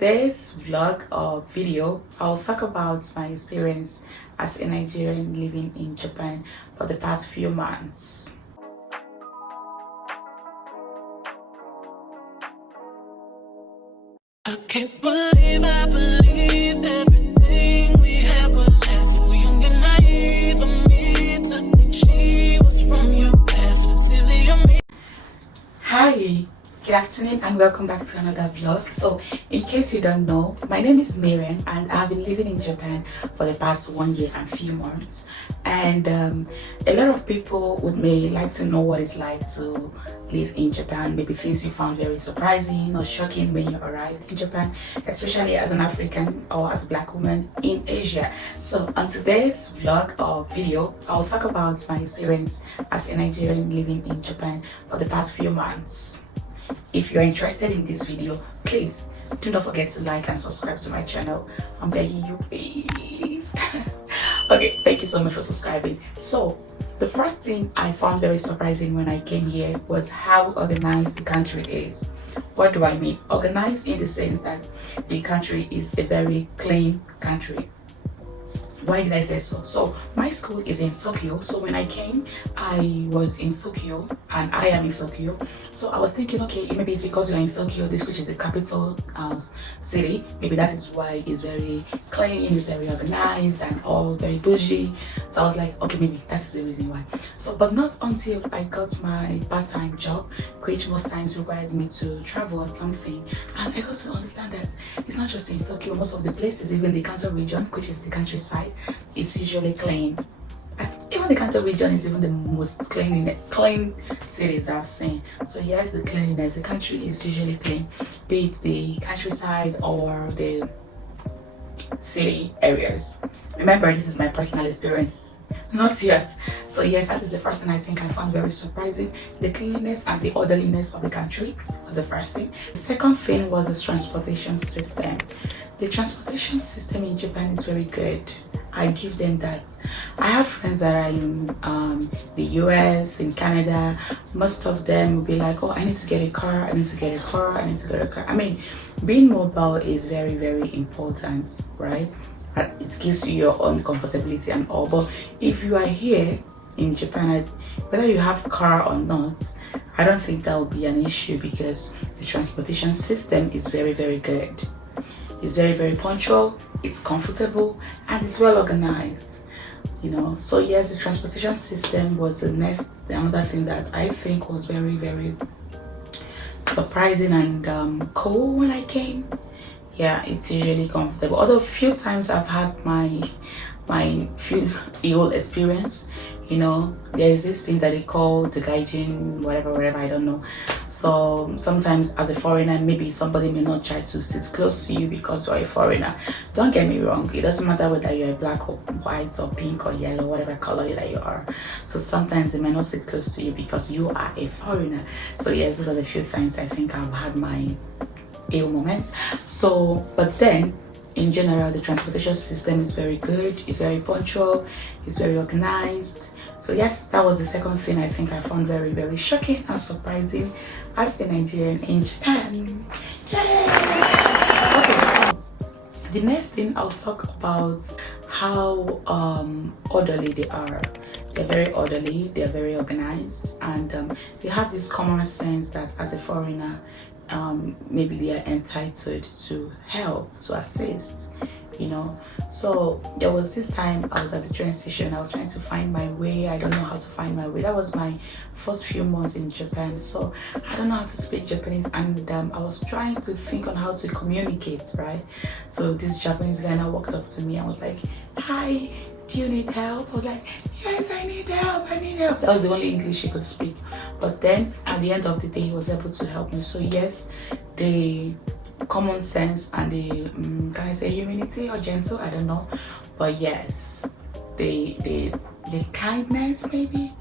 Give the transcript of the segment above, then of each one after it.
This vlog or video, I'll talk about my experience as a Nigerian living in Japan for the past few months. I can't believe I believed everything we had was less. So young and naive of me to think she was from your past. Silly of me. Hi, good afternoon and welcome back to another vlog. So in case you don't know, my name is Nigerian and I've been living in Japan for the past 1 year and few months. And a lot of people may like to know what it's like to live in Japan, maybe things you found very surprising or shocking when you arrived in Japan, especially as an African or as a black woman in Asia. So on today's vlog or video, I'll talk about my experience as a Nigerian living in Japan for the past few months. If you're interested in this video, please do not forget to like and subscribe to my channel. I'm begging you, please. Okay, thank you so much for subscribing. So the first thing I found very surprising when I came here was how organized the country is. What do I mean? Organized in the sense that the country is a very clean country. Why did I say so? So my school is in Tokyo. So when I came, I was in Tokyo and I am in Tokyo. So I was thinking, okay, maybe it's because you're in Tokyo, this which is the capital city. Maybe that is why it's very clean, it's very organized and all very bougie. So I was like, okay, maybe that's the reason why. So, but not until I got my part-time job, which most times requires me to travel or something. And I got to understand that it's not just in Tokyo, most of the places, even the Kanto region, which is the countryside, it's usually clean. Even the Kanto region is even the most clean cities I've seen. So yes, the cleanliness, the country is usually clean, be it the countryside or the city areas. Remember, this is my personal experience, not yours. So yes, that is the first thing I think I found very surprising. The cleanliness and the orderliness of the country was the first thing. The second thing was the transportation system. The transportation system in Japan is very good. I give them that. I have friends that are in the US, in Canada. Most of them will be like, oh, I need to get a car, I need to get a car, I need to get a car. I mean, being mobile is very, very important, right? It gives you your own comfortability and all. But if you are here in Japan, whether you have a car or not, I don't think that will be an issue because the transportation system is very, very good. It's very, very punctual, it's comfortable, and it's well organized, you know. So yes, the transportation system was another thing that I think was very, very surprising and cool when I came. Yeah, it's usually comfortable. Although a few times I've had my few ill experience, you know. There is this thing that they call the gaijin, whatever, I don't know. So sometimes as a foreigner, maybe somebody may not try to sit close to you because you're a foreigner. Don't get me wrong, it doesn't matter whether you're black or white or pink or yellow, whatever color that you are. So sometimes they may not sit close to you because you are a foreigner. So yes, those are the few times I think I've had my ill moments. So, but then in general, the transportation system is very good, it's very punctual, it's very organized. So yes, that was the second thing I think I found very, very shocking and surprising as a Nigerian in Japan. Yay! Okay, so the next thing I'll talk about how orderly they are. They're very orderly, they're very organized, and they have this common sense that as a foreigner, maybe they are entitled to help, to assist, you know. So there was this time I was at the train station, I was trying to find my way. I don't know how to find my way. That was my first few months in Japan, so I don't know how to speak Japanese, and I was trying to think on how to communicate, right? So this Japanese guy now walked up to me and was like, hi, do you need help? I was like, yes, I need help. That was the only English he could speak. But then at the end of the day, he was able to help me. So yes, the common sense and the can I say humility or gentle, I don't know, but yes, the kindness maybe.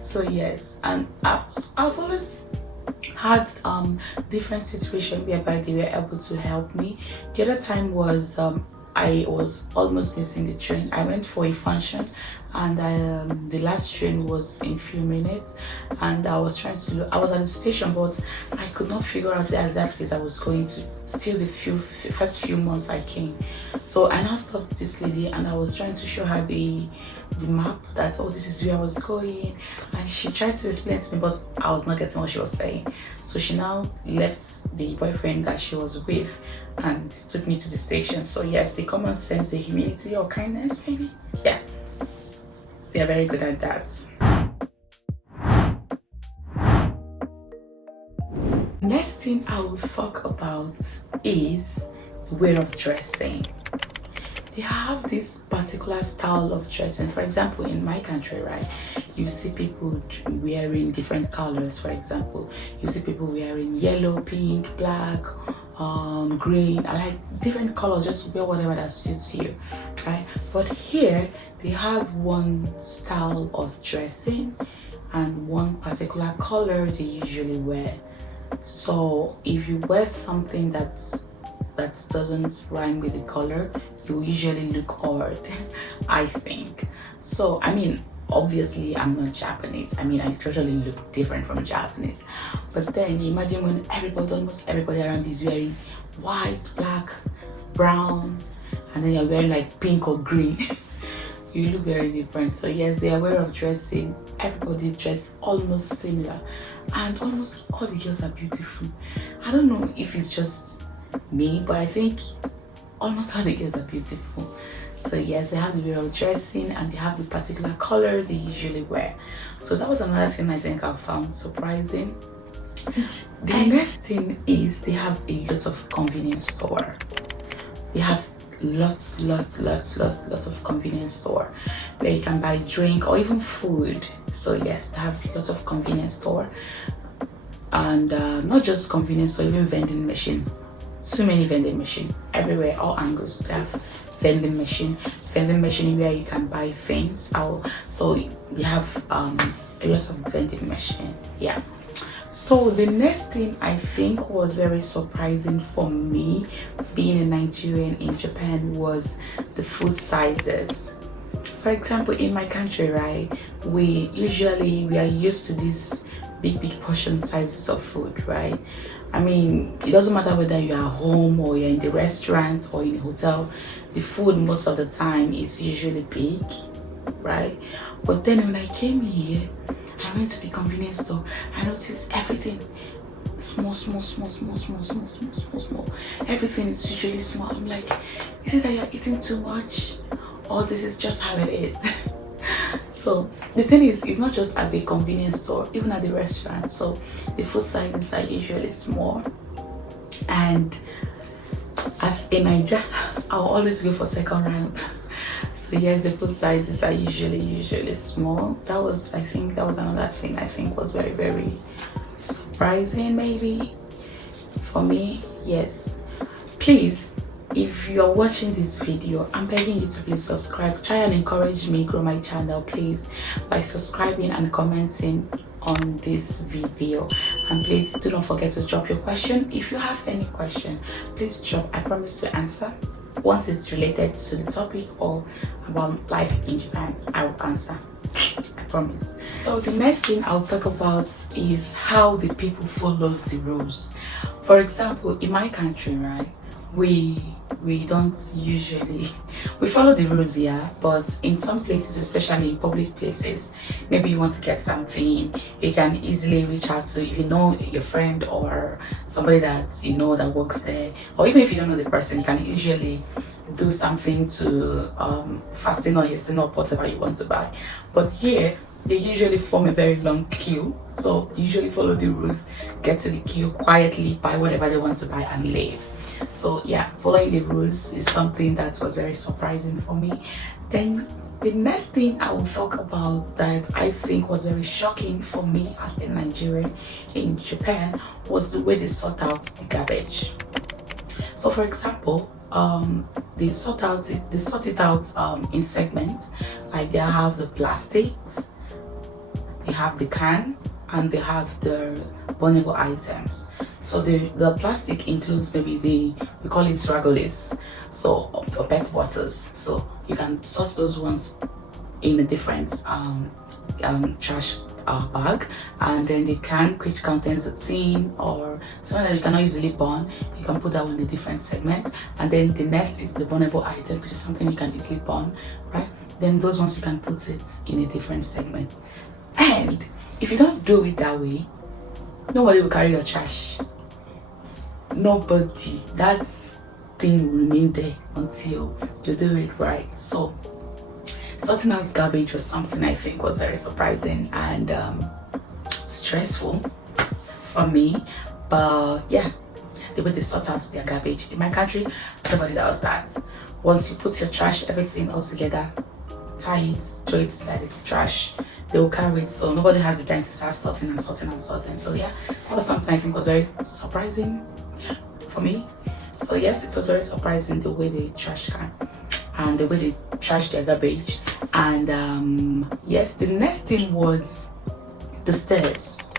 So yes, and I've always had different situations whereby they were able to help me. The other time was I was almost missing the train. I went for a function, and the last train was in few minutes, and I was trying to look. I was at the station, but I could not figure out the exact place I was going to. Still, the first few months I came, so I now stopped this lady, and I was trying to show her the map that, oh, this is where I was going, and she tried to explain to me, but I was not getting what she was saying. So she now left the boyfriend that she was with and took me to the station. So yes, the common sense, the humility or kindness, maybe, yeah, they are very good at that. Next thing I will talk about is the way of dressing. They have this particular style of dressing. For example, in my country, right, you see people wearing different colors. For example, you see people wearing yellow, pink, black, green. I like different colors. Just wear whatever that suits you, right? But here they have one style of dressing and one particular color they usually wear. So if you wear something that doesn't rhyme with the color, you usually look odd, I think. So I mean, obviously I'm not Japanese. I mean, I totally look different from Japanese. But then imagine when almost everybody around is wearing white, black, brown, and then you're wearing like pink or green. You look very different. So yes, they are aware of dressing. Everybody dress almost similar, and almost all the girls are beautiful. I don't know if it's just me, but I think almost all the girls are beautiful. So yes, they have the way of dressing, and they have the particular color they usually wear. So that was another thing I think I found surprising. The next thing is they have a lot of convenience store. They have lots of convenience store where you can buy drink or even food. So yes, they have lots of convenience store, and not just convenience store, even vending machine. So many vending machine everywhere, all angles. They have vending machine where you can buy things. So they have a lot of vending machine. Yeah. So the next thing I think was very surprising for me, being a Nigerian in Japan, was the food sizes. For example, in my country, right, we are used to these big portion sizes of food, right? I mean, it doesn't matter whether you're at home or you're in the restaurant or in a hotel, the food most of the time is usually big, right? But then when I came here, I went to the convenience store. I noticed everything small. Everything is usually small. I'm like, is it that you're eating too much, or this is just how it is? So the thing is, it's not just at the convenience store, even at the restaurant. So the food sizes are usually small, and as a Niger, I'll always go for second round. So yes, the food sizes are usually small. I think that was another thing I think was very surprising, maybe for me. Yes, please, if you're watching this video, I'm begging you to please subscribe. Try and encourage me grow my channel, please, by subscribing and commenting on this video. And please do not forget to drop your question. If you have any question, please drop. I promise to answer. Once it's related to the topic or about life in Japan, I will answer. I promise. So the next thing I'll talk about is how the people follows the rules. For example, in my country, right, we don't usually, we follow the rules, yeah, but in some places, especially in public places, maybe you want to get something, you can easily reach out to, if you know your friend or somebody that you know that works there, or even if you don't know the person, you can usually do something to fasten or hasten up whatever you want to buy. But here they usually form a very long queue, so you usually follow the rules, get to the queue quietly, buy whatever they want to buy and leave. So yeah, following the rules is something that was very surprising for me. Then the next thing I will talk about that I think was very shocking for me as a Nigerian in Japan was the way they sort out the garbage. So for example, they sort it out in segments. Like they have the plastics, they have the can, and they have the burnable items. So the plastic includes maybe we call it ragolis. so or pet bottles. So you can sort those ones in a different trash bag, and then the can which contains the tin or something that you cannot easily burn, you can put that one in a different segment. And then the next is the burnable item, which is something you can easily burn, right? Then those ones you can put it in a different segment. And if you don't do it that way, nobody will carry your trash. Nobody. That thing will remain there until you do it right. So sorting out garbage was something I think was very surprising and stressful for me. But yeah, the way they sort out their garbage in my country, nobody does that. Once you put your trash, everything all together, tie it, throw it inside the trash, they will carry it. So nobody has the time to start sorting and sorting and sorting. So yeah, that was something I think was very surprising, yeah, for me. So yes, it was very surprising the way they trash can and the way they trash their garbage. And yes, the next thing was the stairs.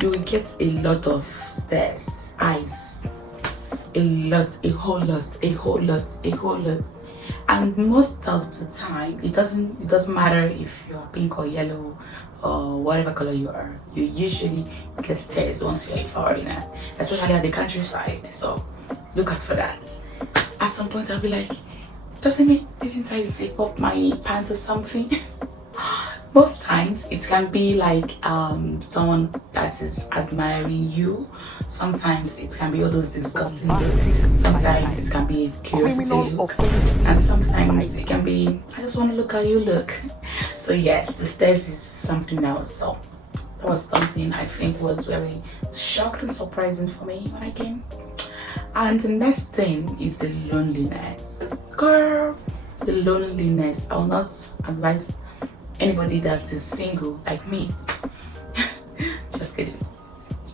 You will get a lot of stairs, ice, a whole lot. And most of the time it doesn't matter if you're pink or yellow or whatever color you are, you usually get stairs once you're a foreigner, especially at the countryside. So look out for that. At some point I'll be like, didn't I zip up my pants or something? Most times it can be like someone that is admiring you. Sometimes it can be all those disgusting looks. Sometimes it can be a curiosity look, and sometimes it can be I just want to look how you look. So yes, the stairs is something else. So that was something I think was very shocked and surprising for me when I came. And the next thing is the loneliness. Girl, the loneliness. I will not advise anybody that is single like me. Just kidding.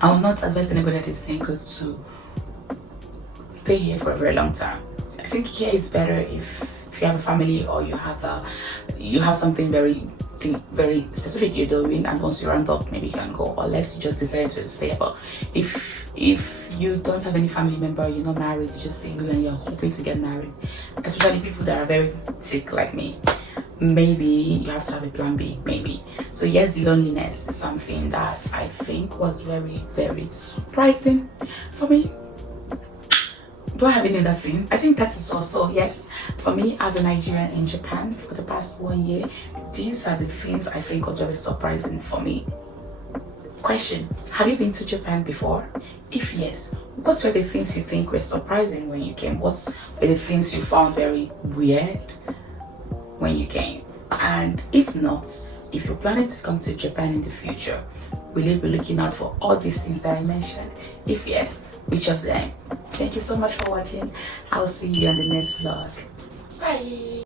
I will not advise anybody that is single to stay here for a very long time. I think here is better if you have a family or you have something very specific you're doing, and once you round up maybe you can go, unless you just decide to stay. But if you don't have any family member, you're not married, you're just single and you're hoping to get married, especially people that are very sick like me, maybe you have to have a plan B, maybe. So yes, the loneliness is something that I think was very surprising for me. Do I have any other thing? I think that is also, yes, for me as a Nigerian in Japan for the past 1 year, these are the things I think was very surprising for me. Question: have you been to Japan before? If yes, what were the things you think were surprising when you came? What were the things you found very weird when you came? And if not, if you're planning to come to Japan in the future, will you be looking out for all these things that I mentioned? If yes, which of them? Thank you so much for watching. I will see you on the next vlog. Bye.